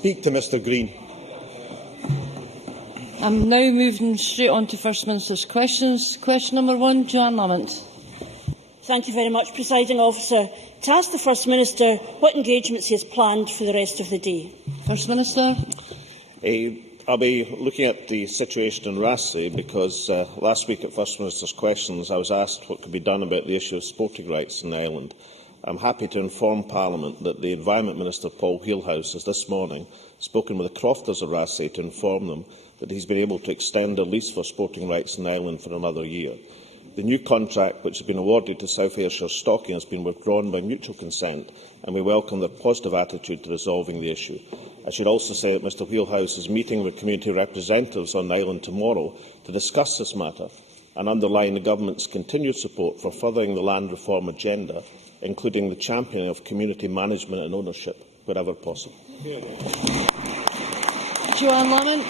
Speak to Mr Green. I'm now moving straight on to First Minister's questions. Question number 1, Joanne Lamont. Thank you very much, Presiding Officer. To ask the First Minister what engagements he has planned for the rest of the day. First Minister. I'll be looking at the situation in Raasay because last week at First Minister's Questions I was asked what could be done about the issue of sporting rights in the island. I am happy to inform Parliament that the Environment Minister Paul Wheelhouse has this morning spoken with the crofters of Raasay to inform them that he has been able to extend a lease for sporting rights in the island for another year. The new contract, which has been awarded to South Ayrshire Stocking, has been withdrawn by mutual consent, and we welcome their positive attitude to resolving the issue. I should also say that Mr Wheelhouse is meeting with community representatives on the island tomorrow to discuss this matter and underline the Government's continued support for furthering the land reform agenda, including the championing of community management and ownership wherever possible. Joanne Lamont.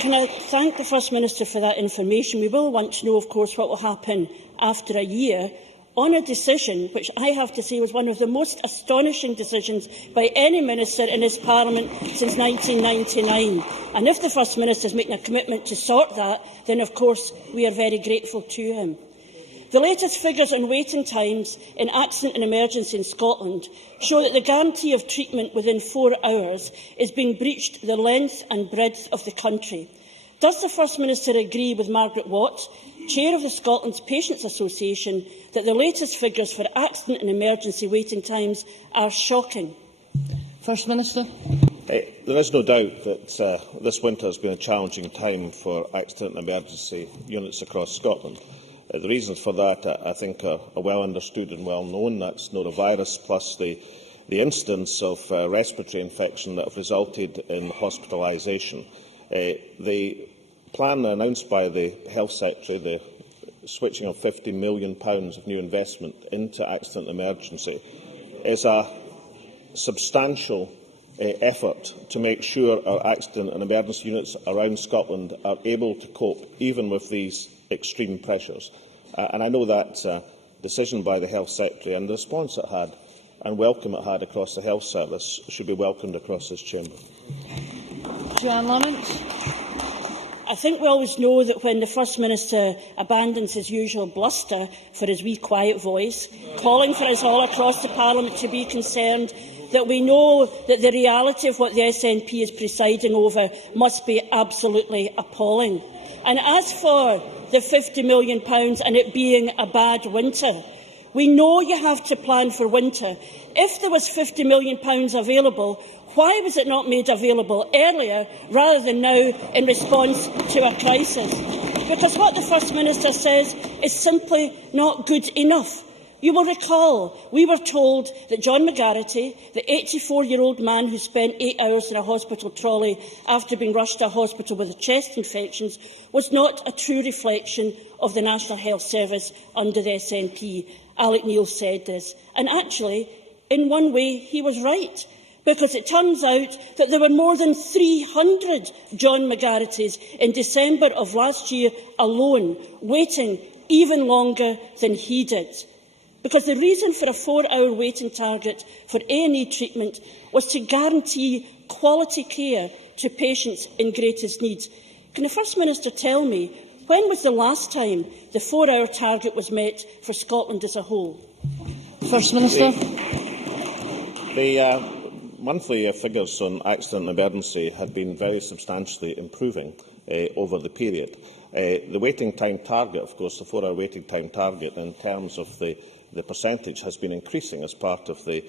Can I thank the First Minister for that information? We will want to know, of course, what will happen after a year on a decision which I have to say was one of the most astonishing decisions by any minister in this Parliament since 1999. And if the First Minister is making a commitment to sort that, then of course we are very grateful to him. The latest figures on waiting times in accident and emergency in Scotland show that the guarantee of treatment within 4 hours is being breached the length and breadth of the country. Does the First Minister agree with Margaret Watt, Chair of the Scotland's Patients Association, that the latest figures for accident and emergency waiting times are shocking? First Minister. There is no doubt that this winter has been a challenging time for accident and emergency units across Scotland. The reasons for that, I think, are well understood and well known. That's norovirus plus the incidence of respiratory infection that have resulted in hospitalisation. The plan announced by the Health Secretary, the switching of £50 million of new investment into accident and emergency, is a substantial effort to make sure our accident and emergency units around Scotland are able to cope even with these extreme pressures. And I know that decision by the Health Secretary and the response it had and welcome it had across the Health Service should be welcomed across this chamber. Joanne Lamont. I think we always know that when the First Minister abandons his usual bluster for his wee quiet voice, calling for us all across the Parliament to be concerned, that we know that the reality of what the SNP is presiding over must be absolutely appalling. And as for the £50 million and it being a bad winter, we know you have to plan for winter. If there was £50 million available, why was it not made available earlier rather than now in response to a crisis? Because what the First Minister says is simply not good enough. You will recall we were told that John McGarity, the 84-year-old man who spent 8 hours in a hospital trolley after being rushed to a hospital with chest infections, was not a true reflection of the National Health Service under the SNP. Alec Neil said this. And actually, in one way, he was right, because it turns out that there were more than 300 John McGarritys in December of last year alone, waiting even longer than he did. Because the reason for a 4-hour waiting target for A&E treatment was to guarantee quality care to patients in greatest need. Can the First Minister tell me when was the last time the 4-hour target was met for Scotland as a whole? First Minister. The monthly figures on accident and emergency had been very substantially improving over the period. The waiting time target, of course, the 4-hour waiting time target in terms of the percentage has been increasing as part of the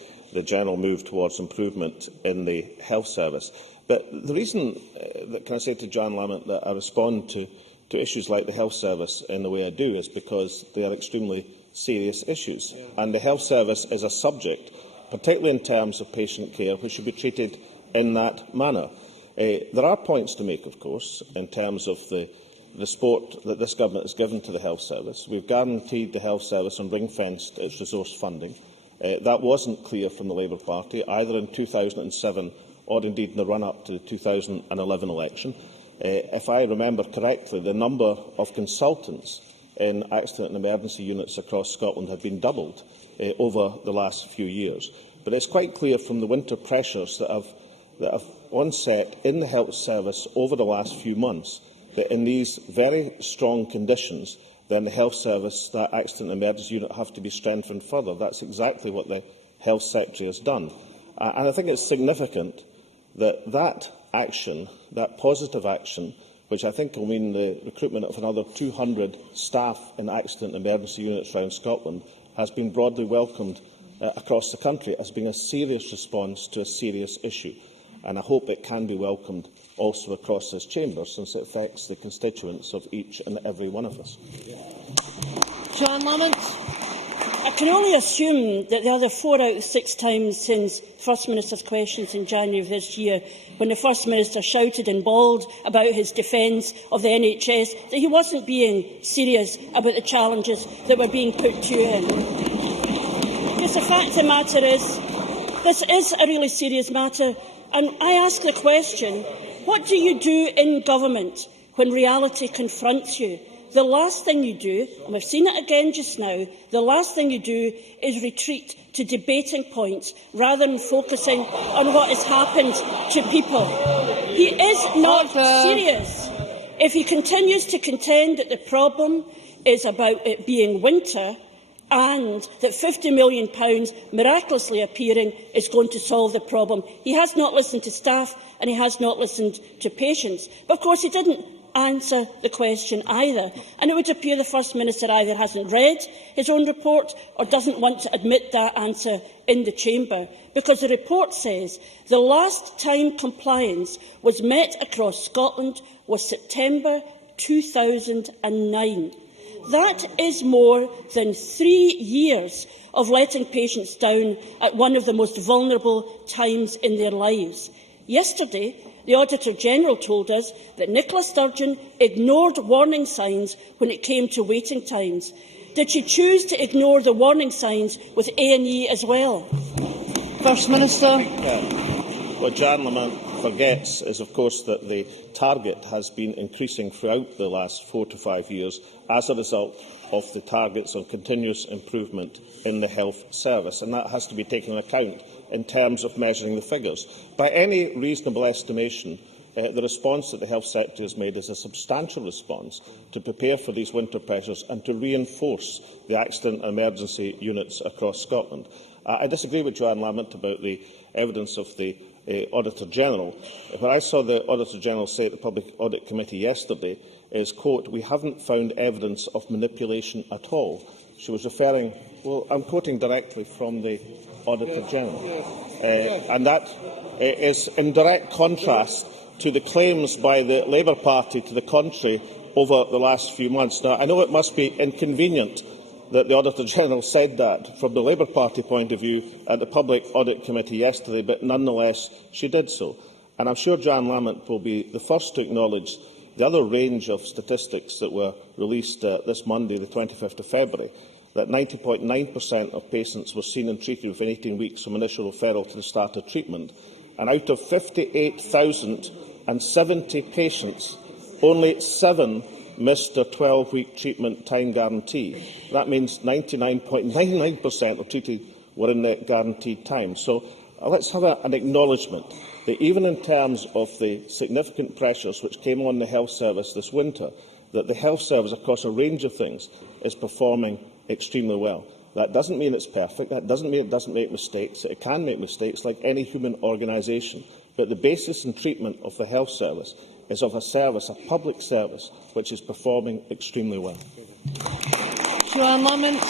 general move towards improvement in the health service. But the reason, can I say to Joanne Lamont, that I respond to issues like the health service in the way I do is because they are extremely serious issues. And the health service is a subject, particularly in terms of patient care, which should be treated in that manner. There are points to make, of course, in terms of the support that this Government has given to the health service. We've guaranteed the health service and ring-fenced its resource funding. That wasn't clear from the Labour Party, either in 2007 or indeed in the run-up to the 2011 election. If I remember correctly, the number of consultants in accident and emergency units across Scotland had been doubled over the last few years. But it's quite clear from the winter pressures that have that have onset in the health service over the last few months, that in these very strong conditions, then the health service, that accident emergency unit, have to be strengthened further. That's exactly what the Health Secretary has done. And I think it's significant that that action, that positive action, which I think will mean the recruitment of another 200 staff in accident emergency units around Scotland, has been broadly welcomed across the country as being a serious response to a serious issue. And I hope it can be welcomed also across this chamber, since it affects the constituents of each and every one of us. John Lamont. I can only assume that the other 4 out of 6 times since First Minister's questions in January of this year, when the First Minister shouted and bawled about his defence of the NHS, that he wasn't being serious about the challenges that were being put to him. Because the fact of the matter is, this is a really serious matter, and I ask the question, what do you do in government when reality confronts you? The last thing you do, and we've seen it again just now, the last thing you do is retreat to debating points rather than focusing on what has happened to people. He is not serious. If he continues to contend that the problem is about it being winter and that £50 million miraculously appearing is going to solve the problem, he has not listened to staff and he has not listened to patients. But of course he didn't answer the question either, and it would appear the First Minister either hasn't read his own report or doesn't want to admit that answer in the chamber, because the report says the last time compliance was met across Scotland was September 2009. That is more than 3 years of letting patients down at one of the most vulnerable times in their lives. Yesterday, the Auditor-General told us that Nicola Sturgeon ignored warning signs when it came to waiting times. Did she choose to ignore the warning signs with A&E as well? First Minister. What Jan Lamont forgets is, of course, that the target has been increasing throughout the last 4 to 5 years as a result of the targets on continuous improvement in the health service, and that has to be taken into account in terms of measuring the figures. By any reasonable estimation, the response that the Health Secretary has made is a substantial response to prepare for these winter pressures and to reinforce the accident and emergency units across Scotland. I disagree with Joanne Lamont about the evidence of the Auditor-General. When I saw the Auditor-General say at the Public Audit Committee yesterday is, quote, "We haven't found evidence of manipulation at all," she was referring, well, I'm quoting directly from the Auditor-General, and that is in direct contrast to the claims by the Labour Party to the contrary over the last few months. Now, I know it must be inconvenient that the Auditor-General said that from the Labour Party point of view at the Public Audit Committee yesterday, but nonetheless she did so. And I'm sure Joanne Lamont will be the first to acknowledge the other range of statistics that were released this Monday, the 25th of February, that 90.9% of patients were seen and treated within 18 weeks from initial referral to the start of treatment. And out of 58,070 patients, only 7 missed their 12-week treatment time guarantee. That means 99.99% of treated were in the guaranteed time. So let's have an acknowledgement that even in terms of the significant pressures which came on the health service this winter, that the health service across a range of things is performing extremely well. That doesn't mean it's perfect. That doesn't mean it doesn't make mistakes. It can make mistakes like any human organisation. But the basis and treatment of the health service is of a service, a public service, which is performing extremely well. Joanne Lamont.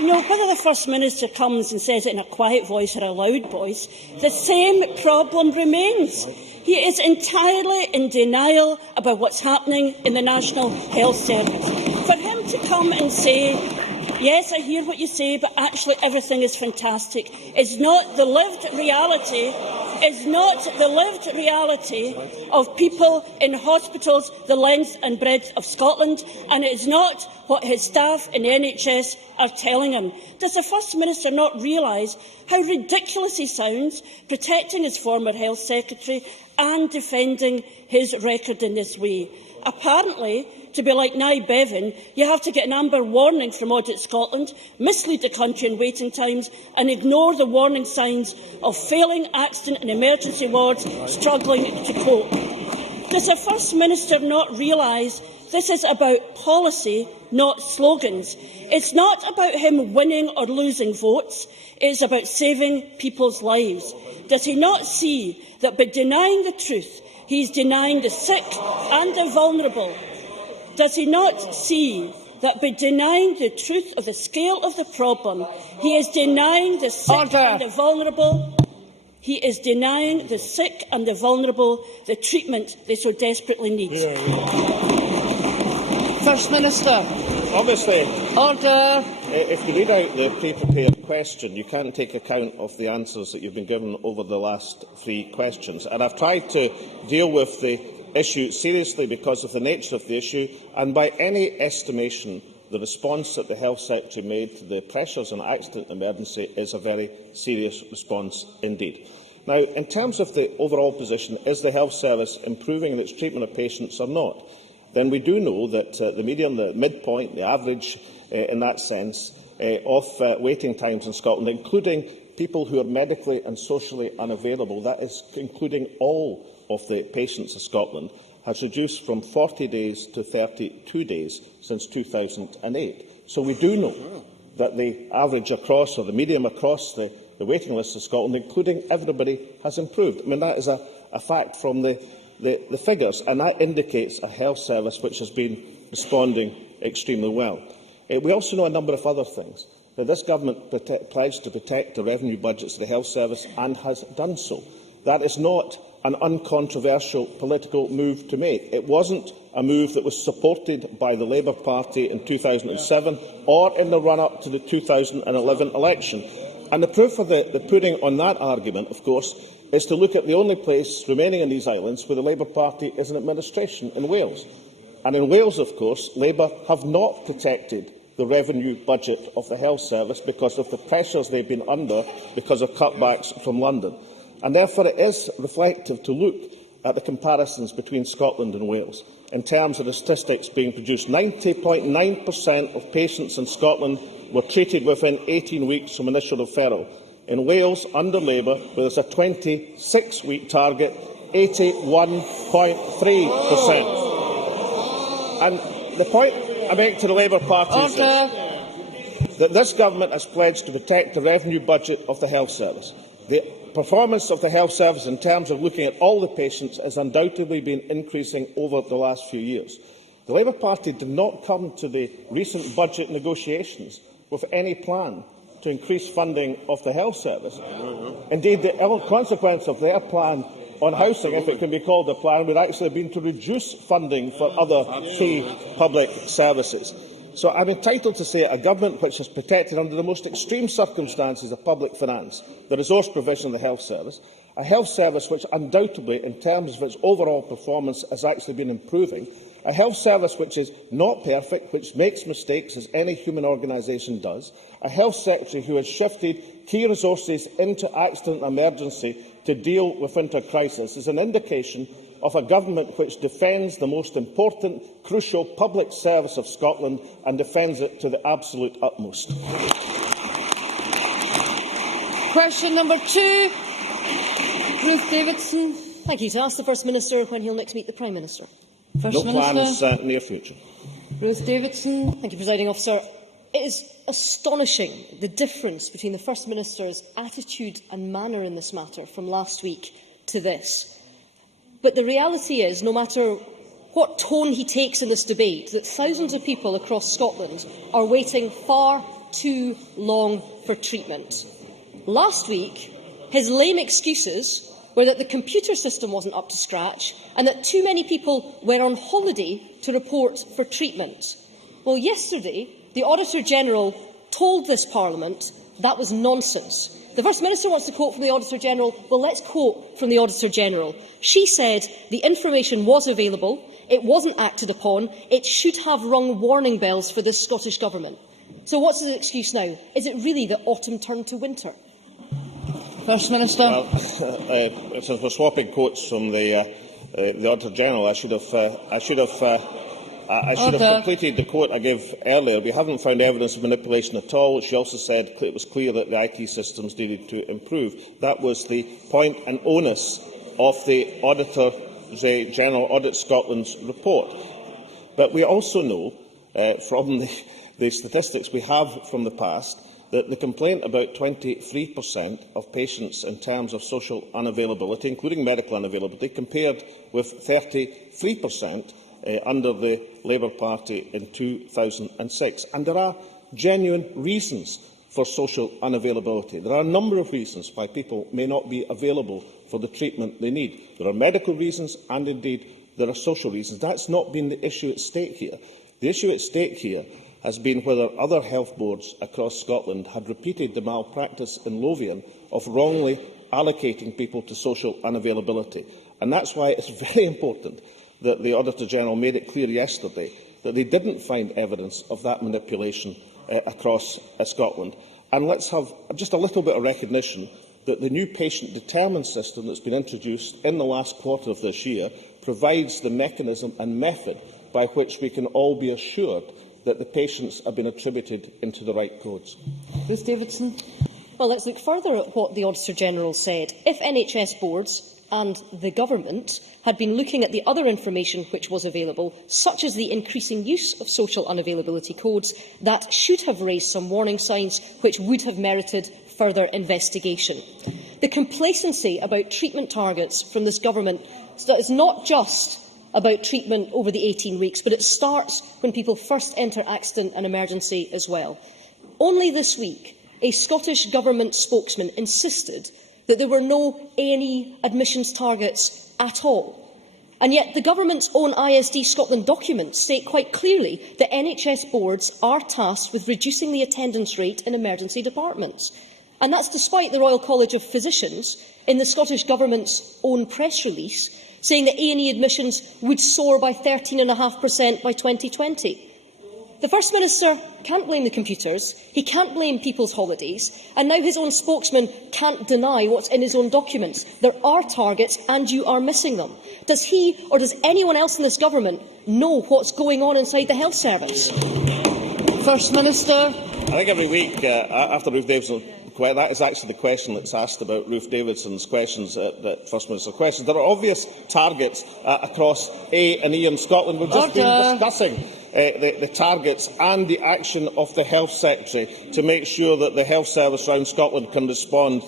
You know, whether the First Minister comes and says it in a quiet voice or a loud voice, the same problem remains. He is entirely in denial about what's happening in the National Health Service. For him to come and say, yes, I hear what you say, but actually everything is fantastic, is not the lived reality of people in hospitals the length and breadth of Scotland, and it is not what his staff in the NHS are telling him. Does the First Minister not realise how ridiculous he sounds, protecting his former Health Secretary and defending his record in this way? Apparently, to be like Nye Bevan, you have to get an amber warning from Audit Scotland, mislead the country in waiting times and ignore the warning signs of failing accident and emergency wards struggling to cope. Does the First Minister not realise this is about policy, not slogans? It's not about him winning or losing votes. It is about saving people's lives. Does he not see that by denying the truth, he is denying the sick and the vulnerable? Does he not see that by denying the truth of the scale of the problem, he is denying the sick and the vulnerable? He is denying the sick and the vulnerable the treatment they so desperately need. First Minister. Obviously, Order. if you read out the pre-prepared question, you can't take account of the answers that you've been given over the last 3 questions. And I've tried to deal with the issue seriously because of the nature of the issue, and by any estimation, the response that the Health Secretary made to the pressures on accident emergency is a very serious response indeed. Now, in terms of the overall position, is the Health Service improving in its treatment of patients or not? Then we do know that the median, the midpoint, the average in that sense of waiting times in Scotland, including people who are medically and socially unavailable, that is including all of the patients of Scotland, has reduced from 40 days to 32 days since 2008. So we do know that the average across, or the median across the waiting list of Scotland, including everybody, has improved. I mean, that is a fact from the figures, and that indicates a health service which has been responding extremely well. We also know a number of other things. Now, this government pledged to protect the revenue budgets of the health service and has done so. That is not an uncontroversial political move to make. It wasn't a move that was supported by the Labour Party in 2007 or in the run-up to the 2011 election. And the proof of the pudding on that argument, of course, is to look at the only place remaining in these islands where the Labour Party is in administration, in Wales. And in Wales, of course, Labour have not protected the revenue budget of the health service because of the pressures they've been under because of cutbacks from London. And therefore it is reflective to look at the comparisons between Scotland and Wales. In terms of the statistics being produced, 90.9% of patients in Scotland were treated within 18 weeks from initial referral. In Wales, under Labour, where there is a 26-week target, 81.3%. And the point I make to the Labour Party is that this government has pledged to protect the revenue budget of the health service. The performance of the health service in terms of looking at all the patients has undoubtedly been increasing over the last few years. The Labour Party did not come to the recent budget negotiations with any plan to increase funding of the health service. Indeed, the consequence of their plan on housing, if it can be called a plan, would actually have been to reduce funding for other key public services. So I'm entitled to say a government which has protected under the most extreme circumstances of public finance the resource provision of the health service, a health service which undoubtedly, in terms of its overall performance, has actually been improving, a health service which is not perfect, which makes mistakes, as any human organisation does, a health secretary who has shifted key resources into accident and emergency to deal with winter crisis, is an indication of a government which defends the most important, crucial public service of Scotland and defends it to the absolute utmost. Question number 2. Ruth Davidson. Thank you. To ask the First Minister when he'll next meet the Prime Minister. First No Minister. plans near future. Ruth Davidson. Thank you, Presiding Officer. It is astonishing the difference between the First Minister's attitude and manner in this matter from last week to this. But the reality is, no matter what tone he takes in this debate, that thousands of people across Scotland are waiting far too long for treatment. Last week, his lame excuses were that the computer system wasn't up to scratch and that too many people were on holiday to report for treatment. Well, yesterday, the Auditor-General told this Parliament that was nonsense. The First Minister wants to quote from the Auditor-General. Well, let's quote from the Auditor-General. She said the information was available, it wasn't acted upon, it should have rung warning bells for this Scottish Government. So what's his excuse now? Is it really that autumn turned to winter? First Minister. Well, since we're swapping quotes from the Auditor-General, I should have I should have completed the quote I gave earlier. We haven't found evidence of manipulation at all. She also said it was clear that the IT systems needed to improve. That was the point and onus of the Auditor General Audit Scotland's report. But we also know from the statistics we have from the past that the complaint about 23% of patients in terms of social unavailability, including medical unavailability, compared with 33% under the Labour Party in 2006. And there are genuine reasons for social unavailability. There are a number of reasons why people may not be available for the treatment they need. There are medical reasons and, indeed, there are social reasons. That's not been the issue at stake here. The issue at stake here has been whether other health boards across Scotland had repeated the malpractice in Lothian of wrongly allocating people to social unavailability. And that's why it's very important that the Auditor-General made it clear yesterday that they didn't find evidence of that manipulation across Scotland. And let's have just a little bit of recognition that the new patient determined system that's been introduced in the last quarter of this year provides the mechanism and method by which we can all be assured that the patients have been attributed into the right codes. Ruth Davidson. Well, let's look further at what the Auditor-General said. If NHS boards and the Government had been looking at the other information which was available, such as the increasing use of social unavailability codes, that should have raised some warning signs which would have merited further investigation. The complacency about treatment targets from this Government is not just about treatment over the 18 weeks, but it starts when people first enter accident and emergency as well. Only this week, a Scottish Government spokesman insisted that there were no A&E admissions targets at all. And yet the Government's own ISD Scotland documents state quite clearly that NHS boards are tasked with reducing the attendance rate in emergency departments. And that's despite the Royal College of Physicians, in the Scottish Government's own press release, saying that A&E admissions would soar by 13.5% by 2020. The First Minister can't blame the computers, he can't blame people's holidays, and now his own spokesman can't deny what's in his own documents. There are targets and you are missing them. Does he or does anyone else in this Government know what's going on inside the health service? First Minister. I think every week after Ruth Davidson, that is actually the question that's asked about Ruth Davidson's questions, that First Minister's questions. There are obvious targets across A&E in Scotland. We've just been discussing the targets and the action of the Health Secretary to make sure that the health service around Scotland can respond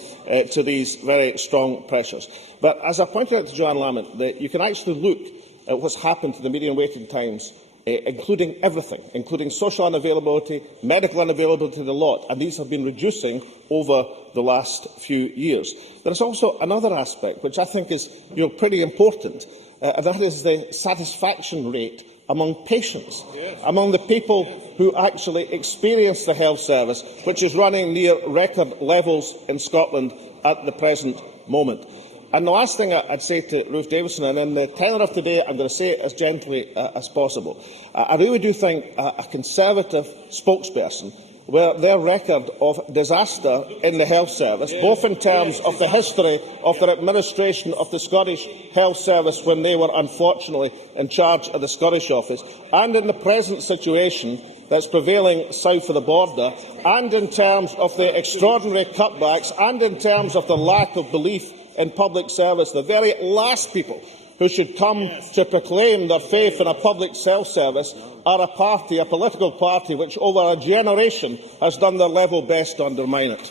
to these very strong pressures. But as I pointed out to Joanne Lamont, you can actually look at what's happened to the median waiting times, including everything, including social unavailability, medical unavailability, the lot, and these have been reducing over the last few years. There is also another aspect which I think is pretty important, and that is the satisfaction rate among patients, among the people who actually experience the health service, which is running near record levels in Scotland at the present moment. And the last thing I'd say to Ruth Davidson, and in the tenor of today I'm going to say it as gently as possible, I really do think a Conservative spokesperson, where their record of disaster in the health service, both in terms of the history of their administration of the Scottish Health Service when they were unfortunately in charge of the Scottish office, and in the present situation that's prevailing south of the border, and in terms of the extraordinary cutbacks, and in terms of the lack of belief in public service, the very last people who should come to proclaim their faith in a public health service are a party, a political party, which over a generation has done their level best to undermine it.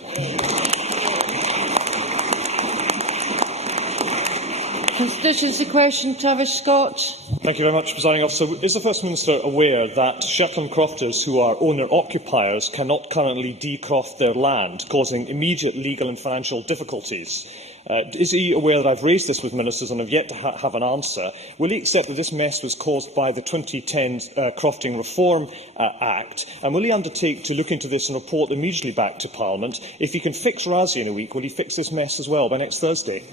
Constituency question, Travis Scott. Thank you very much, Presiding Officer. Is the First Minister aware that Shetland crofters who are owner-occupiers cannot currently decroft their land, causing immediate legal and financial difficulties? Is he aware that I've raised this with ministers and have yet to have an answer? Will he accept that this mess was caused by the 2010 Crofting Reform Act? And will he undertake to look into this and report immediately back to Parliament? If he can fix Razzie in a week, will he fix this mess as well by next Thursday?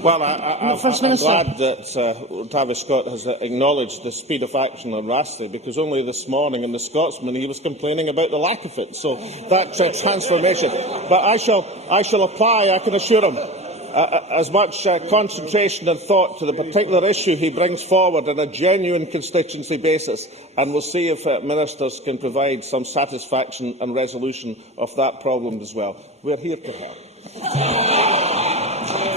Well, I'm glad that Travis Scott has acknowledged the speed of action on Razzie, because only this morning in the Scotsman he was complaining about the lack of it. So that's a transformation. But I shall apply, I can assure him. as much concentration and thought to the particular issue he brings forward on a genuine constituency basis, and we'll see if ministers can provide some satisfaction and resolution of that problem as well. We are here to help.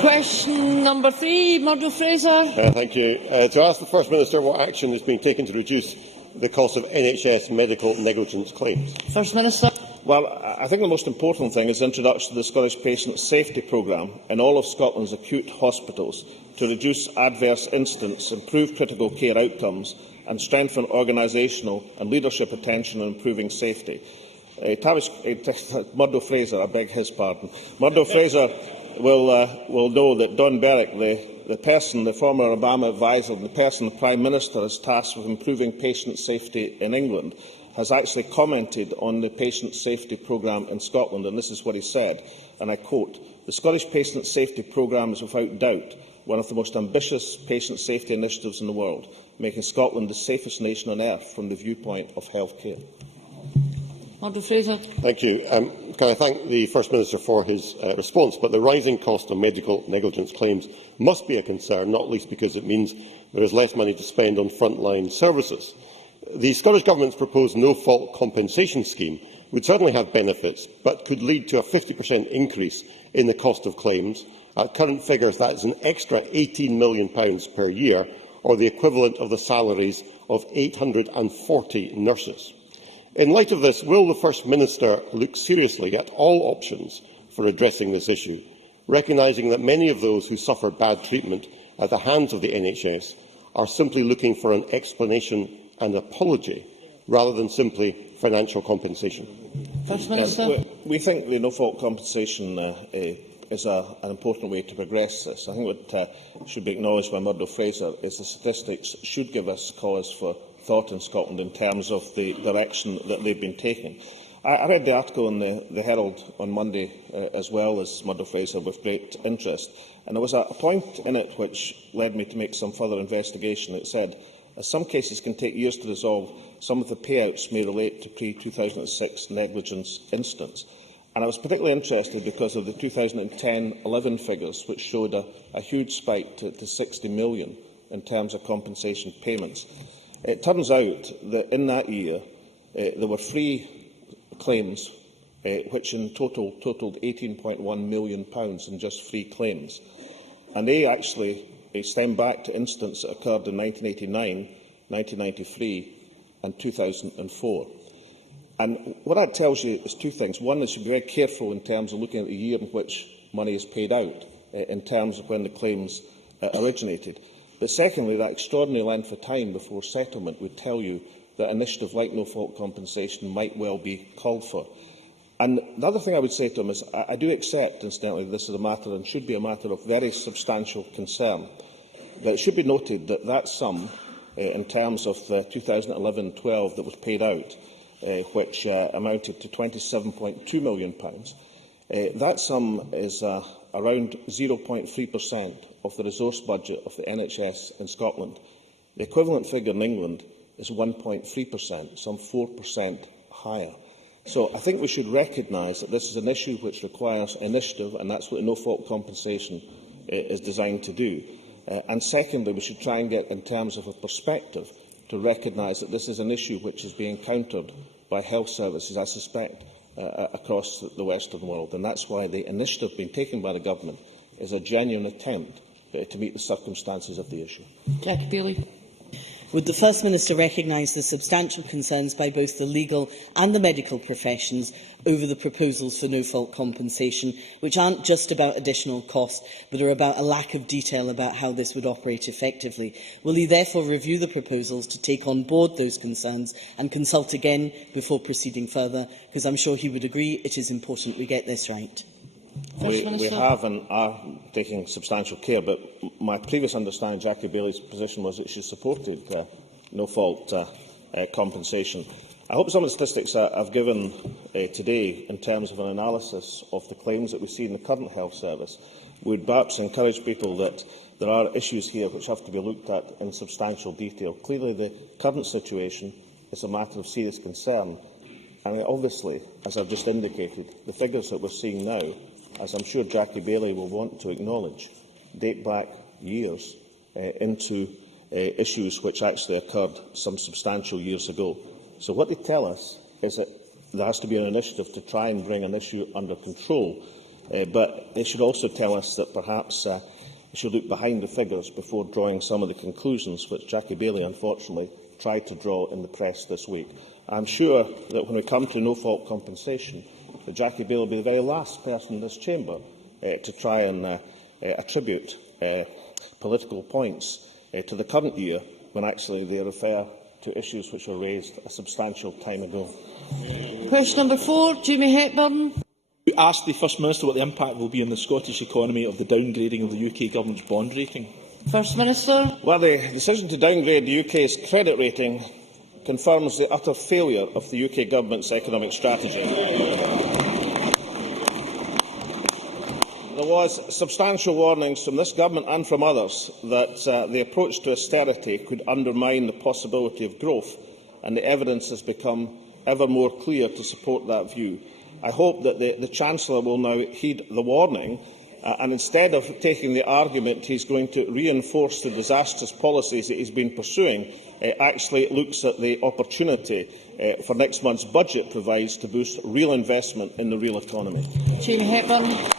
Question number 3, Murdo Fraser. Thank you. To ask the First Minister what action is being taken to reduce the cost of NHS medical negligence claims. First Minister. Well, I think the most important thing is the introduction of the Scottish Patient Safety Programme in all of Scotland's acute hospitals to reduce adverse incidents, improve critical care outcomes and strengthen organisational and leadership attention on improving safety. Murdo Fraser, I beg his pardon. Murdo Fraser will know that Don Berwick, the former Obama advisor, and the person the Prime Minister is tasked with improving patient safety in England, has actually commented on the patient safety programme in Scotland, and this is what he said, and I quote, "The Scottish Patient Safety Programme is without doubt one of the most ambitious patient safety initiatives in the world, making Scotland the safest nation on earth from the viewpoint of health care." Murdo Fraser. Thank you. Can I thank the First Minister for his response? But the rising cost of medical negligence claims must be a concern, not least because it means there is less money to spend on frontline services. The Scottish Government's proposed no-fault compensation scheme would certainly have benefits, but could lead to a 50% increase in the cost of claims. At current figures, that is an extra £18 million per year, or the equivalent of the salaries of 840 nurses. In light of this, will the First Minister look seriously at all options for addressing this issue, recognising that many of those who suffer bad treatment at the hands of the NHS are simply looking for an explanation and apology, rather than simply financial compensation? First Minister. Yes, we think the no-fault compensation is an important way to progress this. I think what should be acknowledged by Murdo Fraser is the statistics should give us cause for thought in Scotland in terms of the direction that they've been taking. I read the article in the Herald on Monday, as well as Murdo Fraser, with great interest, and there was a point in it which led me to make some further investigation. It said, as some cases can take years to resolve, some of the payouts may relate to pre-2006 negligence incidents. And I was particularly interested because of the 2010-11 figures, which showed a huge spike to 60 million in terms of compensation payments. It turns out that in that year, there were 3 claims, which in total totalled £18.1 million in just 3 claims. And they actually stem back to incidents that occurred in 1989, 1993 and 2004. And what that tells you is 2 things. One is you should be very careful in terms of looking at the year in which money is paid out, in terms of when the claims originated. But secondly, that extraordinary length of time before settlement would tell you that an initiative like no-fault compensation might well be called for. And the other thing I would say to him is I do accept, incidentally, this is a matter and should be a matter of very substantial concern. But it should be noted that that sum, in terms of 2011-12 that was paid out, which amounted to £27.2 million, that sum is around 0.3% of the resource budget of the NHS in Scotland. The equivalent figure in England is 1.3%, some 4% higher. So I think we should recognise that this is an issue which requires initiative, and that's what the no-fault compensation is designed to do. And secondly, we should try and get, in terms of a perspective, to recognise that this is an issue which is being countered by health services, I suspect, across the Western world. And that's why the initiative being taken by the Government is a genuine attempt to meet the circumstances of the issue. Jackie Baillie. Would the First Minister recognise the substantial concerns by both the legal and the medical professions over the proposals for no-fault compensation, which aren't just about additional costs, but are about a lack of detail about how this would operate effectively? Will he therefore review the proposals to take on board those concerns and consult again before proceeding further? Because I'm sure he would agree it is important we get this right. We have and are taking substantial care, but my previous understanding, Jackie Baillie's position was that she supported no-fault compensation. I hope some of the statistics I've given today, in terms of an analysis of the claims that we see in the current health service, would perhaps encourage people that there are issues here which have to be looked at in substantial detail. Clearly, the current situation is a matter of serious concern, and obviously, as I've just indicated, the figures that we're seeing now as I'm sure Jackie Baillie will want to acknowledge, date back years into issues which actually occurred some substantial years ago. So what they tell us is that there has to be an initiative to try and bring an issue under control, but they should also tell us that perhaps we should look behind the figures before drawing some of the conclusions which Jackie Baillie, unfortunately, tried to draw in the press this week. I'm sure that when we come to no-fault compensation, that Jackie Baillie will be the very last person in this chamber to try and attribute political points to the current year, when actually they refer to issues which were raised a substantial time ago. Question number 4, Jamie Hepburn. You asked the First Minister what the impact will be on the Scottish economy of the downgrading of the UK Government's bond rating. First Minister. Well, the decision to downgrade the UK's credit rating confirms the utter failure of the UK Government's economic strategy. There was substantial warnings from this Government and from others that the approach to austerity could undermine the possibility of growth, and the evidence has become ever more clear to support that view. I hope that the Chancellor will now heed the warning and instead of taking the argument he is going to reinforce the disastrous policies that he has been pursuing, actually looks at the opportunity for next month's budget provides to boost real investment in the real economy. Jamie Hepburn.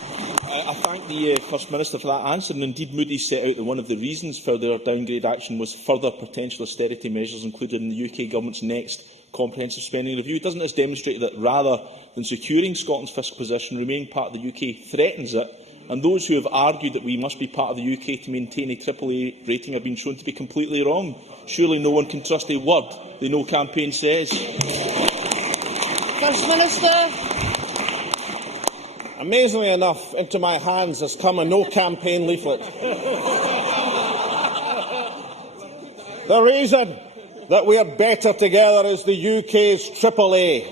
I thank the First Minister for that answer, and indeed Moody's set out that one of the reasons for their downgrade action was further potential austerity measures included in the UK Government's next comprehensive spending review. Doesn't this demonstrate that rather than securing Scotland's fiscal position, remaining part of the UK threatens it? And those who have argued that we must be part of the UK to maintain a AAA rating have been shown to be completely wrong. Surely no one can trust a word the No campaign says. First Minister. Amazingly enough, into my hands has come a No campaign leaflet. The reason that we are better together is the UK's AAA.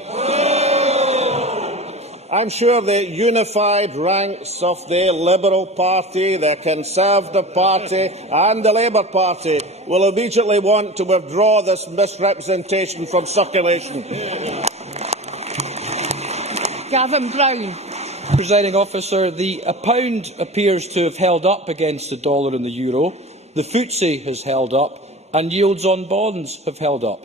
I'm sure the unified ranks of the Liberal Party, the Conservative Party and the Labour Party will immediately want to withdraw this misrepresentation from circulation. Gavin Brown. Presiding Officer, the pound appears to have held up against the dollar and the euro. The FTSE has held up and yields on bonds have held up.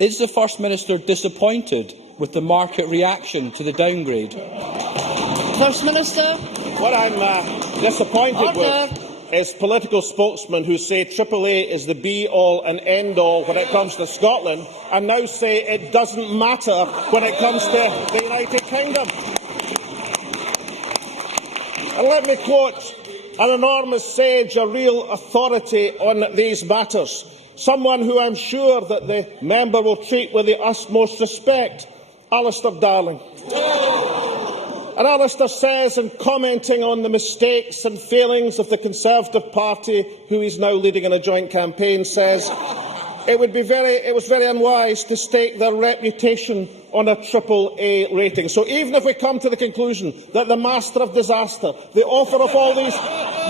Is the First Minister disappointed with the market reaction to the downgrade? First Minister. What I'm disappointed with is political spokesmen who say AAA is the be-all and end-all when it comes to Scotland, and now say it doesn't matter when it comes to the United Kingdom. And let me quote an enormous sage, a real authority on these matters, someone who I'm sure that the member will treat with the utmost respect, Alistair Darling. And Alistair says, in commenting on the mistakes and failings of the Conservative Party, who is now leading in a joint campaign, says it was very unwise to stake their reputation on a AAA rating. So even if we come to the conclusion that the master of disaster, the author of all these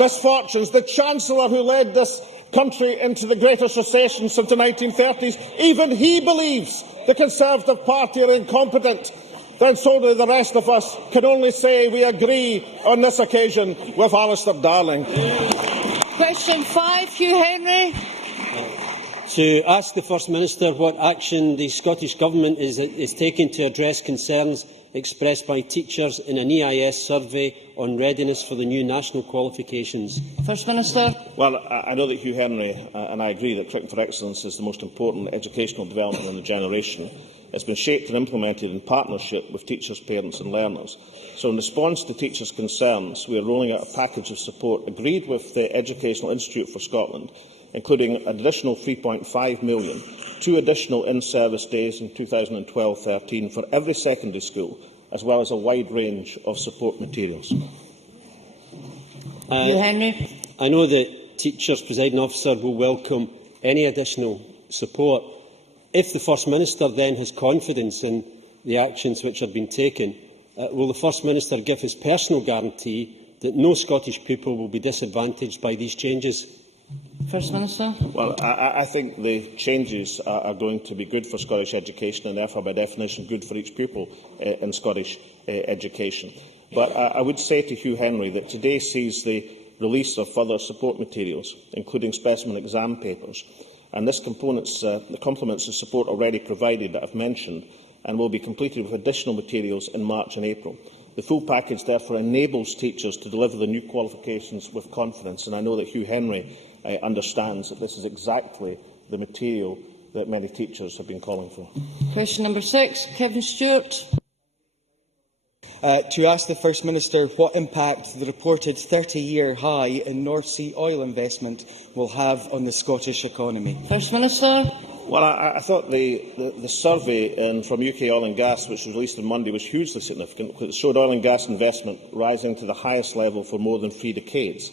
misfortunes, the Chancellor who led this country into the greatest recession since the 1930s, even he believes the Conservative Party are incompetent, then so do the rest of us. Can only say we agree on this occasion with Alistair Darling. Question 5, Hugh Henry. To ask the First Minister what action the Scottish Government is taking to address concerns expressed by teachers in an EIS survey on readiness for the new national qualifications. First Minister. Well, I know that Hugh Henry and I agree that Curriculum for Excellence is the most important educational development in the generation. It's been shaped and implemented in partnership with teachers, parents and learners. So in response to teachers' concerns, we are rolling out a package of support agreed with the Educational Institute for Scotland, including an additional £3.5 million, 2 additional in-service days in 2012-13 for every secondary school, as well as a wide range of support materials. Hugh Henry. I know that teachers, Presiding Officer, will welcome any additional support. If the First Minister then has confidence in the actions which have been taken, will the First Minister give his personal guarantee that no Scottish people will be disadvantaged by these changes? First Minister. Well, I think the changes are going to be good for Scottish education and therefore, by definition, good for each pupil in Scottish education. But I would say to Hugh Henry that today sees the release of further support materials, including specimen exam papers, and this complements the support already provided that I have mentioned, and will be completed with additional materials in March and April. The full package therefore enables teachers to deliver the new qualifications with confidence, and I know that Hugh Henry understands that this is exactly the material that many teachers have been calling for. Question number 6, Kevin Stewart. To ask the First Minister what impact the reported 30-year high in North Sea oil investment will have on the Scottish economy. First Minister. Well, I thought the survey from UK Oil and Gas, which was released on Monday, was hugely significant, because it showed oil and gas investment rising to the highest level for more than 3 decades.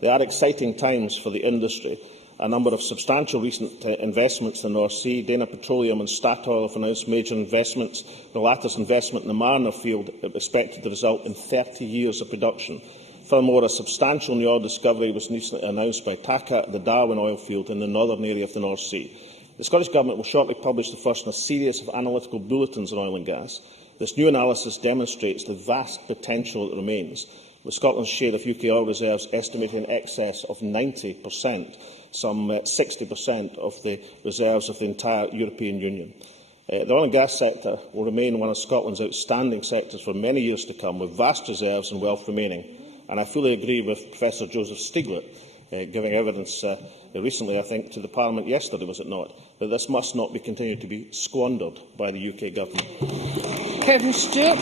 They are exciting times for the industry. A number of substantial recent investments in the North Sea. Dana Petroleum and Statoil have announced major investments. The latest investment in the Mariner field is expected to result in 30 years of production. Furthermore, a substantial new oil discovery was recently announced by TAQA at the Darwin oil field in the northern area of the North Sea. The Scottish Government will shortly publish the first in a series of analytical bulletins on oil and gas. This new analysis demonstrates the vast potential that remains, with Scotland's share of UK oil reserves estimated in excess of 90%, some 60% of the reserves of the entire European Union. The oil and gas sector will remain one of Scotland's outstanding sectors for many years to come, with vast reserves and wealth remaining. And I fully agree with Professor Joseph Stiglitz, giving evidence recently, I think, to the Parliament yesterday, was it not, that this must not be continued to be squandered by the UK Government. Kevin Stewart.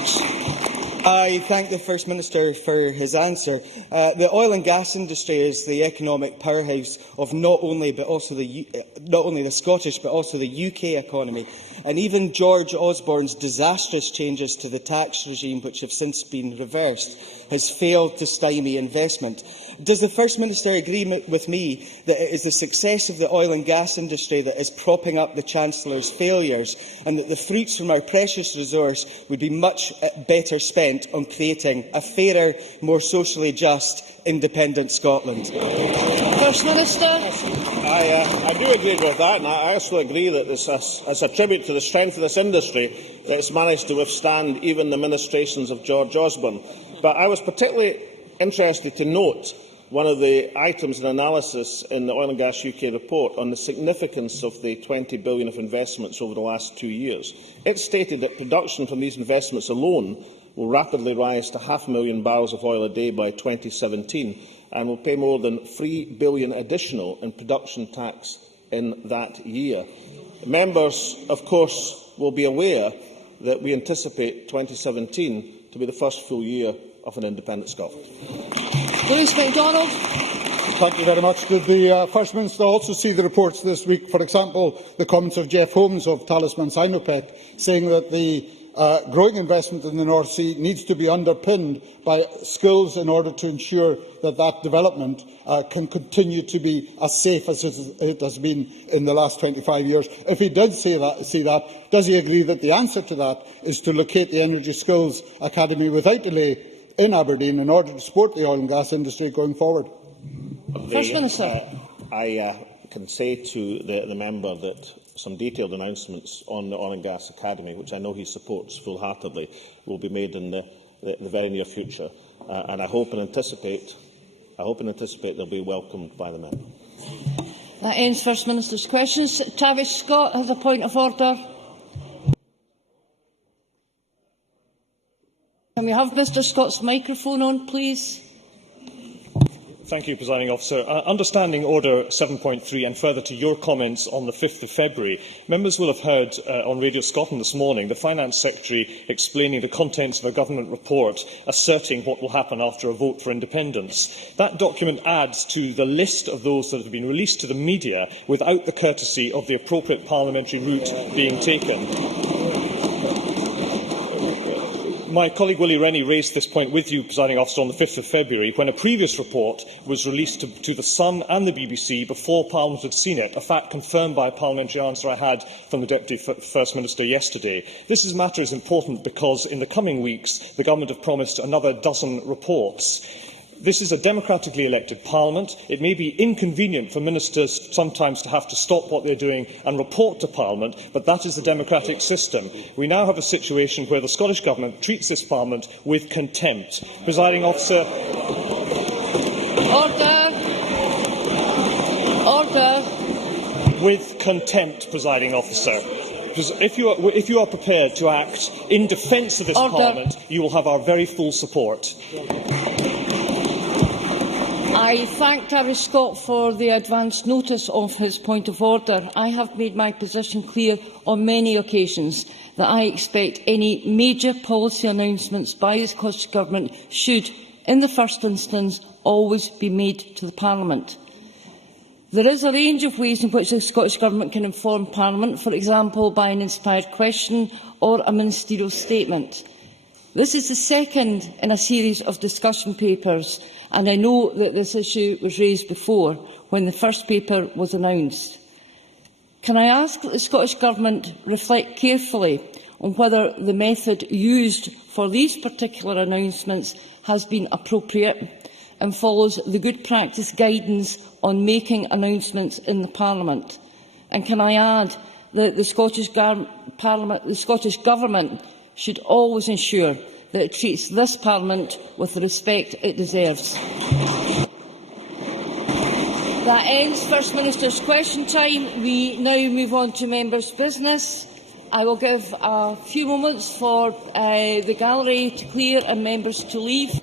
I thank the First Minister for his answer. The oil and gas industry is the economic powerhouse of not only the Scottish but also the UK economy. And even George Osborne's disastrous changes to the tax regime, which have since been reversed, has failed to stymie investment. Does the First Minister agree with me that it is the success of the oil and gas industry that is propping up the Chancellor's failures, and that the fruits from our precious resource would be much better spent on creating a fairer, more socially just, independent Scotland? First Minister. I do agree with that, and I also agree that this, as a tribute to the strength of this industry, that it's managed to withstand even the ministrations of George Osborne. But I was particularly interested to note one of the items in analysis in the Oil and Gas UK report on the significance of the £20 billion of investments over the last 2 years. It stated that production from these investments alone will rapidly rise to 500,000 barrels of oil a day by 2017 and will pay more than £3 billion additional in production tax in that year. Members, of course, will be aware that we anticipate 2017 to be the first full year of an independent Scotland. Lewis MacDonald. Thank you very much. Did the First Minister also see the reports this week, for example, the comments of Jeff Holmes of Talisman Sinopec, saying that the growing investment in the North Sea needs to be underpinned by skills in order to ensure that that development can continue to be as safe as it has been in the last 25 years. If he did see that, does he agree that the answer to that is to locate the Energy Skills Academy without delay in Aberdeen in order to support the oil and gas industry going forward? First Minister. I can say to the member that some detailed announcements on the Oil and Gas Academy, which I know he supports full-heartedly, will be made in the very near future, and I hope and anticipate they'll be welcomed by the member. That ends First Minister's questions. Travis Scott has a point of order. Can we have Mr Scott's microphone on, please? Thank you, Presiding Officer. Understanding Order 7.3 and further to your comments on the 5th of February, members will have heard on Radio Scotland this morning the Finance Secretary explaining the contents of a government report asserting what will happen after a vote for independence. That document adds to the list of those that have been released to the media without the courtesy of the appropriate parliamentary route being taken. My colleague Willie Rennie raised this point with you, Presiding Officer, on the 5th of February, when a previous report was released to The Sun and the BBC before Parliament had seen it, a fact confirmed by a parliamentary answer I had from the Deputy First Minister yesterday. This matter is important because in the coming weeks the Government have promised another dozen reports. This is a democratically elected Parliament. It may be inconvenient for ministers sometimes to have to stop what they're doing and report to Parliament, but that is the democratic system. We now have a situation where the Scottish Government treats this Parliament with contempt. Presiding Officer. Order. Order. With contempt, Presiding Officer. If you are prepared to act in defence of this Parliament, you will have our very full support. I thank Travis Scott for the advance notice of his point of order. I have made my position clear on many occasions that I expect any major policy announcements by the Scottish Government should, in the first instance, always be made to the Parliament. There is a range of ways in which the Scottish Government can inform Parliament, for example by an inspired question or a ministerial statement. This is the second in a series of discussion papers, and I know that this issue was raised before, when the first paper was announced. Can I ask that the Scottish Government reflect carefully on whether the method used for these particular announcements has been appropriate and follows the good practice guidance on making announcements in the Parliament? And can I add that the Scottish Government should always ensure that it treats this Parliament with the respect it deserves. That ends First Minister's question time. We now move on to members' business. I will give a few moments for the gallery to clear and members to leave.